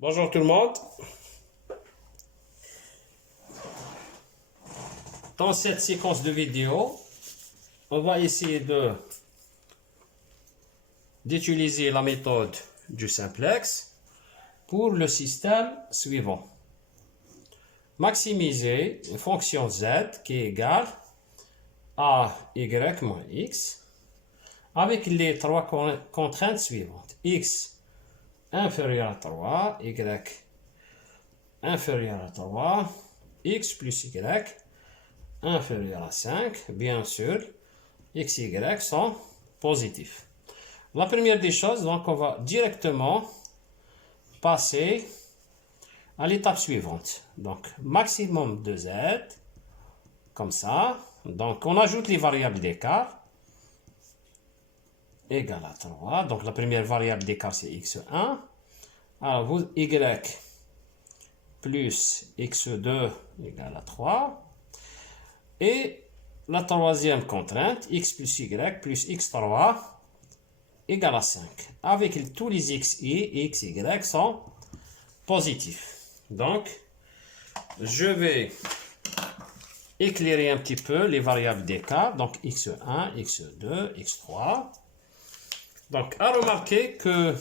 Bonjour tout le monde. Dans cette séquence de vidéos, on va essayer d'utiliser la méthode du simplex pour le système suivant. Maximiser une fonction z qui est égale à y moins x avec les trois contraintes suivantes. X inférieur à 3, y inférieur à 3, x plus y inférieur à 5. Bien sûr, x et y sont positifs. La première des choses, donc on va directement passer à l'étape suivante. Donc, maximum de z, comme ça. Donc, on ajoute les variables d'écart, égale à 3. Donc, la première variable d'écart, c'est x1. Alors, vous, y plus x2 égale à 3. Et la troisième contrainte, x plus y plus x3 égale à 5. Avec tous les x et x, y sont positifs. Donc, je vais éclairer un petit peu les variables d'écart. Donc, x1, x2, x3. Donc, à remarquer que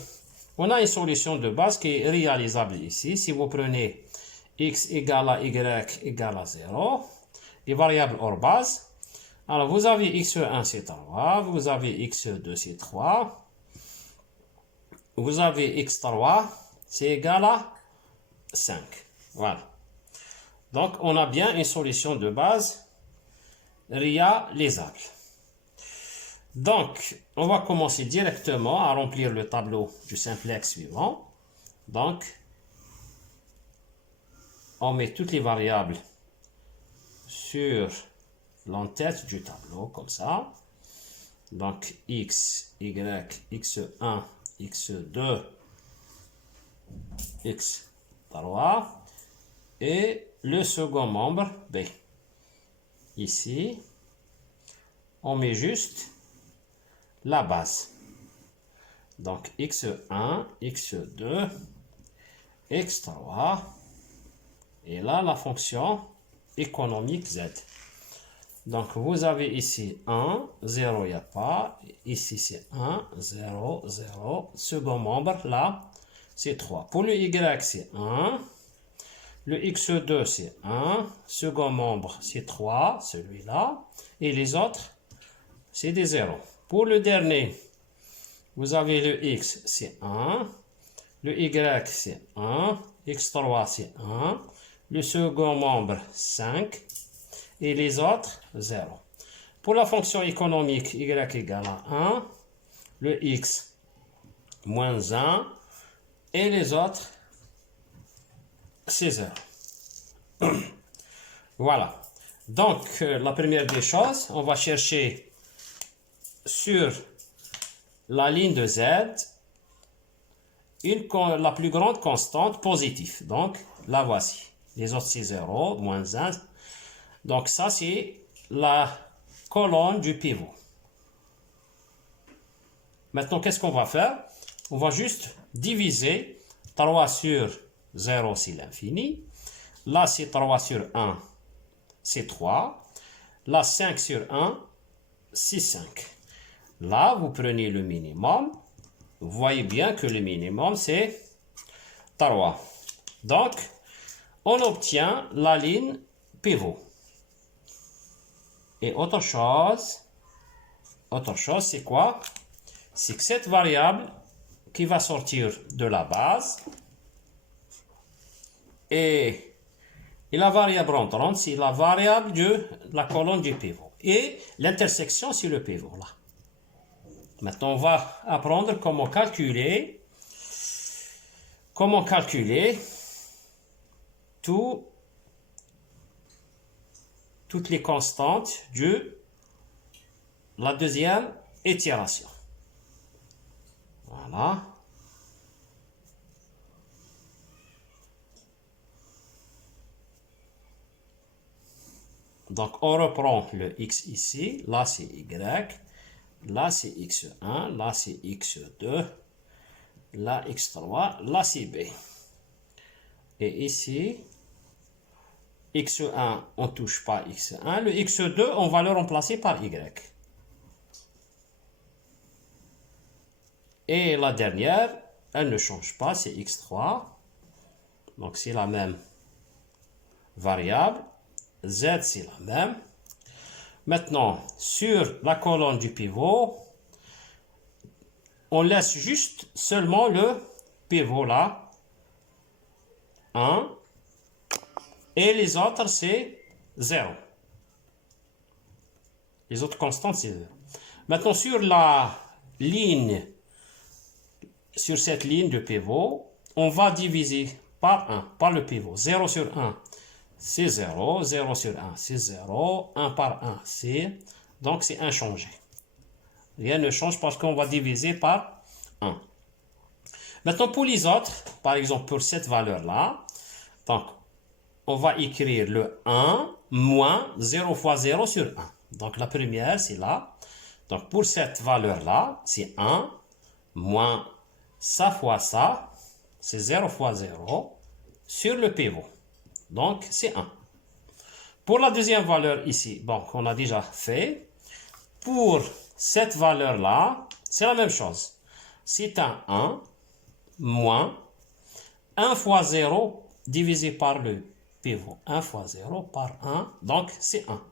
on a une solution de base qui est réalisable ici. Si vous prenez x égale à y égale à 0, les variables hors base, alors vous avez x1 c'est 3, vous avez x2 c'est 3, vous avez x3 c'est égal à 5. Voilà. Donc, on a bien une solution de base réalisable. Donc, on va commencer directement à remplir le tableau du simplex suivant. Donc, on met toutes les variables sur l'entête du tableau, comme ça. Donc, x, y, x1, x2, x3. Et le second membre, B. Ici, on met juste la base. Donc, x1, x2, x3. Et là, la fonction économique z. Donc, vous avez ici 1, 0, il n'y a pas. Ici, c'est 1, 0, 0. Second membre, là, c'est 3. Pour le y, c'est 1. Le x2, c'est 1. Second membre, c'est 3, celui-là. Et les autres, c'est des 0. Pour le dernier, vous avez le x, c'est 1. Le y, c'est 1. x3, c'est 1. Le second membre, 5. Et les autres, 0. Pour la fonction économique, y égale à 1. Le x, moins 1. Et les autres, c'est 0. Voilà. Donc, la première des choses, on va chercher sur la ligne de z la plus grande constante positive. Donc, la voici. Les autres, c'est 0, moins 1. Donc, ça, c'est la colonne du pivot. Maintenant, qu'est-ce qu'on va faire? On va juste diviser 3 sur 0, c'est l'infini. Là, c'est 3 sur 1, c'est 3. Là, 5 sur 1, c'est 5. Là, vous prenez le minimum. Vous voyez bien que le minimum, c'est 3. Donc, on obtient la ligne pivot. Et autre chose, c'est quoi? C'est que cette variable qui va sortir de la base et la variable entrante, c'est la variable de la colonne du pivot. Et l'intersection, c'est le pivot, là. Maintenant, on va apprendre comment calculer toutes les constantes de la deuxième itération. Voilà. Donc, on reprend le x ici. Là, c'est y. Là, c'est x1. Là, c'est x2. Là, x3. Là, c'est b. Et ici, x1, on ne touche pas x1. Le x2, on va le remplacer par y. Et la dernière, elle ne change pas, c'est x3. Donc c'est la même variable. Z, c'est la même. Maintenant, sur la colonne du pivot, on laisse juste seulement le pivot là. 1. Et les autres, c'est 0. Les autres constantes, c'est 0. Maintenant, sur la ligne, sur cette ligne de pivot, on va diviser par 1, par le pivot. 0 sur 1, c'est 0. 0 sur 1, c'est 0. 1 par 1, c'est... Donc, c'est inchangé. Rien ne change parce qu'on va diviser par 1. Maintenant, pour les autres, par exemple, pour cette valeur-là, donc, on va écrire le 1 moins 0 fois 0 sur 1. Donc, la première, c'est là. Donc, pour cette valeur-là, c'est 1 moins ça fois ça, c'est 0 fois 0 sur le pivot. Donc, c'est 1. Pour la deuxième valeur ici, bon, qu'on a déjà fait, pour cette valeur-là, c'est la même chose. C'est un 1 moins 1 fois 0 divisé par le pivot. 1 fois 0 par 1, donc c'est 1.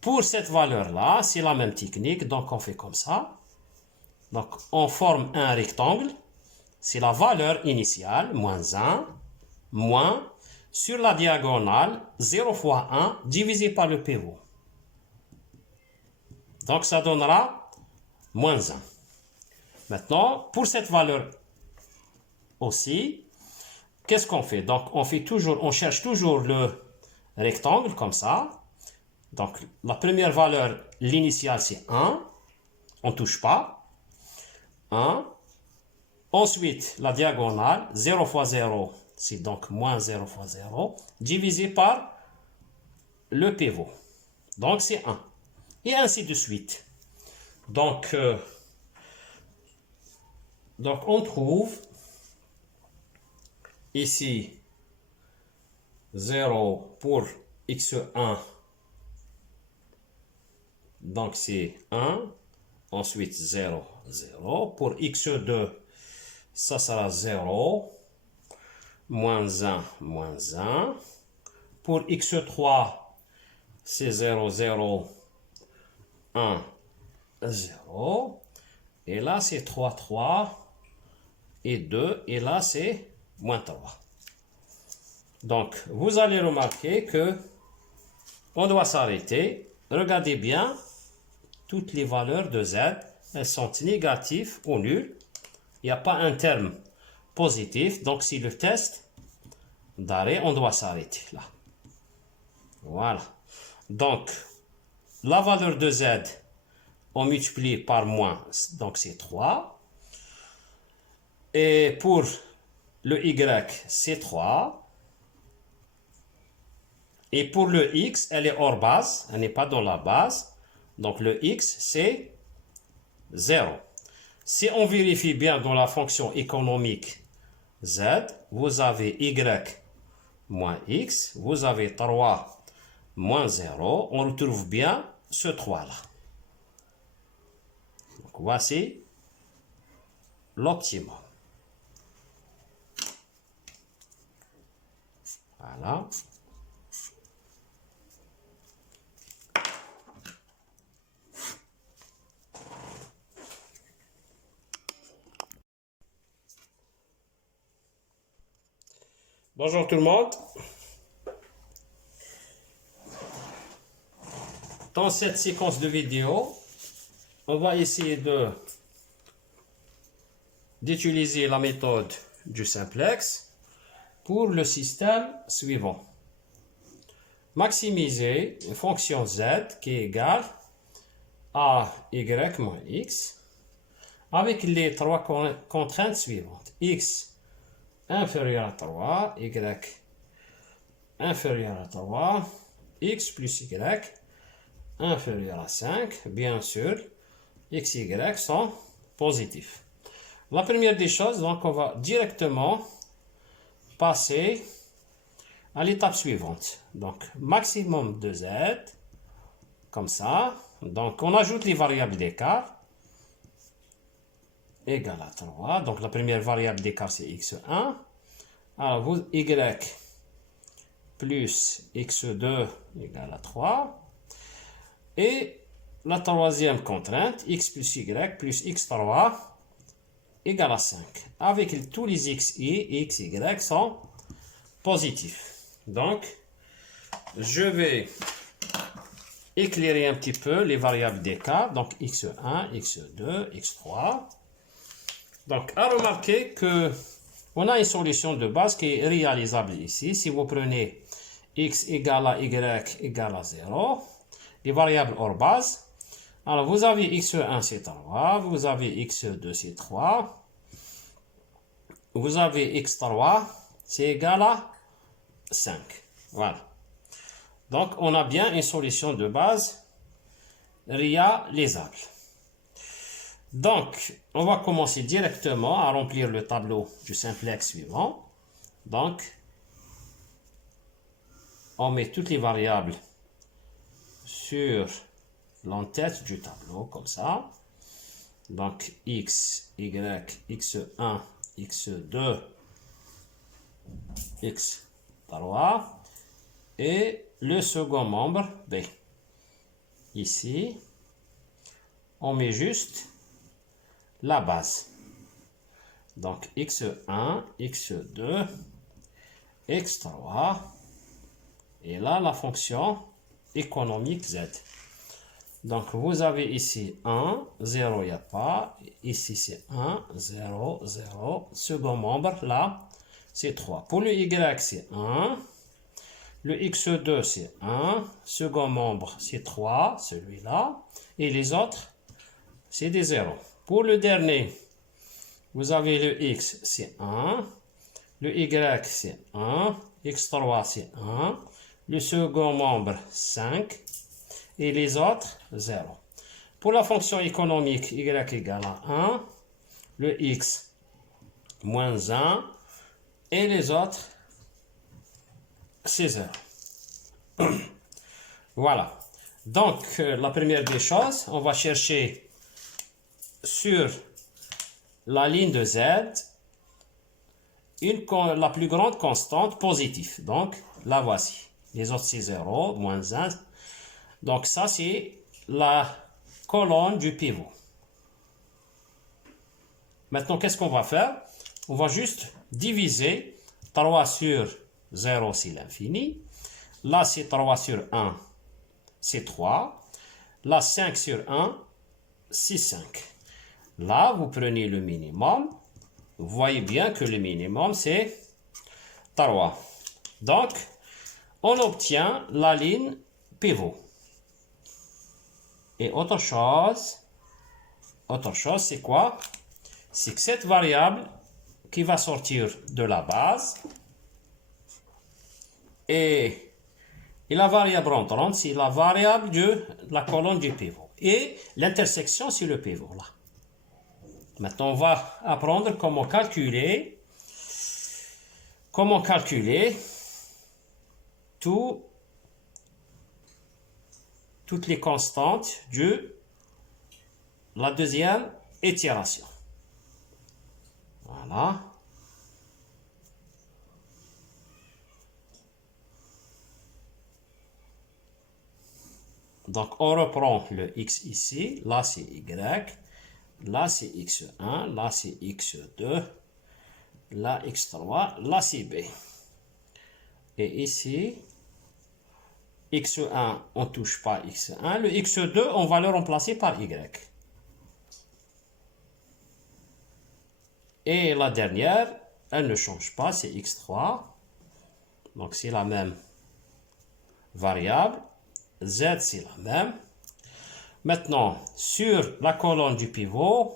Pour cette valeur-là, c'est la même technique, donc on fait comme ça. Donc on forme un rectangle, c'est la valeur initiale, moins 1, moins, sur la diagonale, 0 fois 1 divisé par le pivot. Donc ça donnera moins 1. Maintenant, pour cette valeur aussi, qu'est-ce qu'on fait? Donc on cherche toujours le rectangle comme ça. Donc la première valeur, l'initiale c'est 1, on ne touche pas. 1. Ensuite, la diagonale, 0 fois 0, c'est donc moins 0 fois 0, divisé par le pivot. Donc, c'est 1. Et ainsi de suite. Donc on trouve ici 0 pour x1. Donc, c'est 1. Ensuite, 0, 0. Pour x2, ça sera 0. Moins 1, moins 1. Pour x3, c'est 0, 0, 1, 0. Et là, c'est 3, 3 et 2. Et là, c'est moins 3. Donc, vous allez remarquer que on doit s'arrêter. Regardez bien. Toutes les valeurs de z, elles sont négatives ou nulles. Il n'y a pas un terme positif. Donc, si le test d'arrêt, on doit s'arrêter là. Voilà. Donc, la valeur de z, on multiplie par moins, donc c'est 3. Et pour le y, c'est 3. Et pour le x, elle est hors base, elle n'est pas dans la base. Donc le x, c'est 0. Si on vérifie bien dans la fonction économique z, vous avez y moins x, vous avez 3 moins 0. On retrouve bien ce 3-là. Donc voici l'optimum. Voilà. Bonjour tout le monde. Dans cette séquence de vidéos, on va essayer d'utiliser la méthode du simplex pour le système suivant. Maximiser une fonction z qui est égale à y moins x avec les trois contraintes suivantes. X inférieur à 3, y inférieur à 3, x plus y inférieur à 5. Bien sûr, x et y sont positifs. La première des choses, donc on va directement passer à l'étape suivante. Donc, maximum de z, comme ça. Donc, on ajoute les variables d'écart. Égale à 3. Donc, la première variable d'écart, c'est x1. Alors, vous, y plus x2 égale à 3. Et la troisième contrainte, x plus y plus x3 égale à 5. Avec tous les xi et xy sont positifs. Donc, je vais éclairer un petit peu les variables d'écart. Donc, x1, x2, x3. Donc, à remarquer que on a une solution de base qui est réalisable ici. Si vous prenez x égale à y égale à 0, les variables hors base, alors vous avez x1 c'est 3, vous avez x2 c'est 3, vous avez x3 c'est égal à 5. Voilà. Donc on a bien une solution de base réalisable. Donc on va commencer directement à remplir le tableau du simplex suivant. Donc on met toutes les variables sur l'entête du tableau, comme ça. Donc, x, y, x1, x2, x3. Et le second membre, b. Ici, on met juste la base. Donc, x1, x2, x3. Et là, la fonction économique z. Donc, vous avez ici 1, 0, il n'y a pas. Ici, c'est 1, 0, 0. Second membre, là, c'est 3. Pour le y, c'est 1. Le x2, c'est 1. Second membre, c'est 3, celui-là. Et les autres, c'est des 0. Pour le dernier, vous avez le x, c'est 1. Le y, c'est 1. x3, c'est 1. Le second membre, 5. Et les autres, 0. Pour la fonction économique, y égale à 1. Le x, moins 1. Et les autres, c'est 0. Voilà. Donc, la première des choses, on va chercher sur la ligne de z la plus grande constante positive. Donc, la voici. Les autres, c'est 0, moins 1. Donc, ça, c'est la colonne du pivot. Maintenant, qu'est-ce qu'on va faire? On va juste diviser 3 sur 0, c'est l'infini. Là, c'est 3 sur 1, c'est 3. Là, 5 sur 1, c'est 5. Là, vous prenez le minimum. Vous voyez bien que le minimum, c'est 3. Donc, on obtient la ligne pivot. Et autre chose, c'est quoi? C'est que cette variable qui va sortir de la base et la variable entrante, c'est la variable de la colonne du pivot. Et l'intersection, c'est le pivot, là. Maintenant, on va apprendre comment calculer toutes les constantes de la deuxième itération. Voilà. Donc, on reprend le x ici. Là, c'est y. Là, c'est x1. Là, c'est x2. Là, x3. Là, c'est b. Et ici, x1, on ne touche pas x1. Le x2, on va le remplacer par y. Et la dernière, elle ne change pas, c'est x3. Donc, c'est la même variable. Z, c'est la même. Maintenant, sur la colonne du pivot,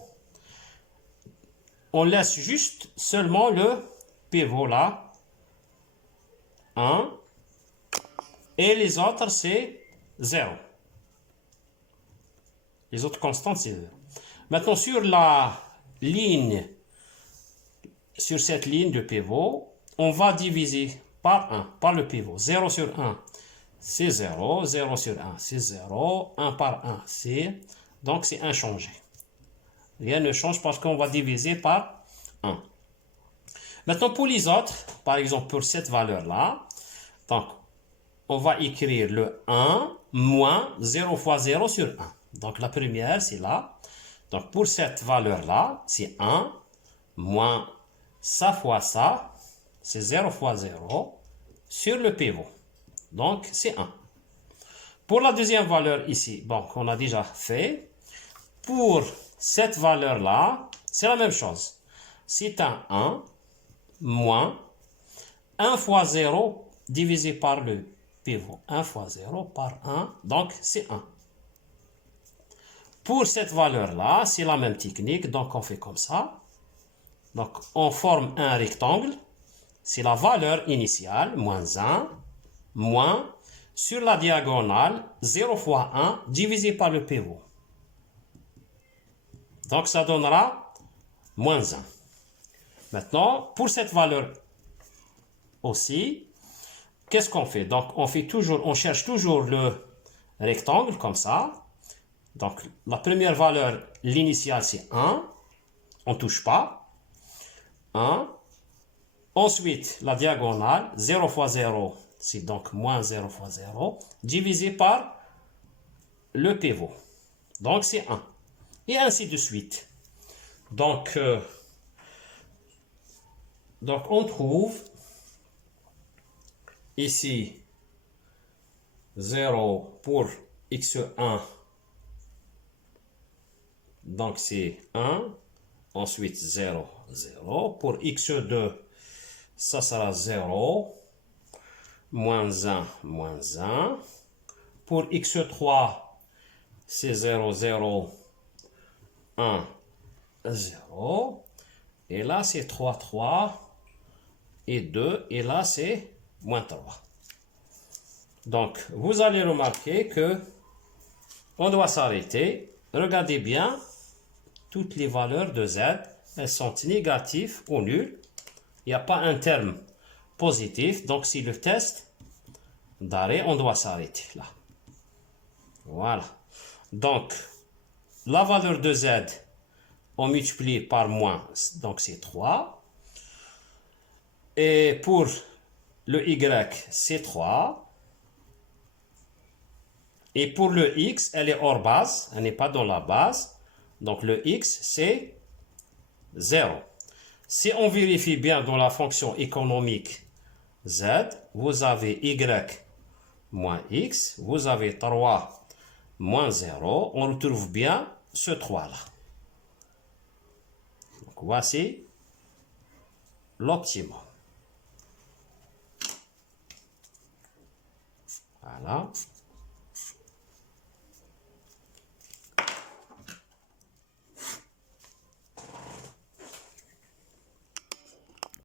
on laisse juste seulement le pivot là. 1. Et les autres, c'est 0. Les autres constantes, c'est 0. Maintenant, sur cette ligne de pivot, on va diviser par 1, par le pivot. 0 sur 1, c'est 0. 0 sur 1, c'est 0. 1 par 1, c'est... Donc, c'est inchangé. Rien ne change parce qu'on va diviser par 1. Maintenant, pour les autres, par exemple, pour cette valeur-là, donc, on va écrire le 1 moins 0 fois 0 sur 1. Donc, la première, c'est là. Donc, pour cette valeur-là, c'est 1 moins ça fois ça, c'est 0 fois 0 sur le pivot. Donc, c'est 1. Pour la deuxième valeur ici, bon, qu'on a déjà fait, pour cette valeur-là, c'est la même chose. C'est un 1 moins 1 fois 0 divisé par le pivot. 1 fois 0 par 1, donc c'est 1. Pour cette valeur-là, c'est la même technique, donc on fait comme ça. Donc, on forme un rectangle. C'est la valeur initiale, moins 1, moins, sur la diagonale, 0 fois 1, divisé par le pivot. Donc, ça donnera moins 1. Maintenant, pour cette valeur aussi, qu'est-ce qu'on fait? Donc, on cherche toujours le rectangle, comme ça. Donc, la première valeur, l'initiale, c'est 1. On ne touche pas. 1. Ensuite, la diagonale, 0 fois 0, c'est donc moins 0 fois 0, divisé par le pivot. Donc, c'est 1. Et ainsi de suite. Donc, on trouve ici 0 pour x1. Donc, c'est 1. Ensuite, 0, 0. Pour x2, ça sera 0. Moins 1, moins 1. Pour x3, c'est 0, 0, 1, 0. Et là, c'est 3, 3 et 2. Et là, c'est moins 3. Donc, vous allez remarquer que on doit s'arrêter. Regardez bien. Toutes les valeurs de z, elles sont négatives ou nulles. Il n'y a pas un terme positif. Donc, si le test d'arrêt, on doit s'arrêter là. Voilà. Donc, la valeur de z, on multiplie par moins, donc c'est 3. Et pour le y, c'est 3. Et pour le x, elle est hors base, elle n'est pas dans la base. Donc le x, c'est 0. Si on vérifie bien dans la fonction économique z, vous avez y moins x, vous avez 3 moins 0. On retrouve bien ce 3-là. Donc voici l'optimum. Voilà.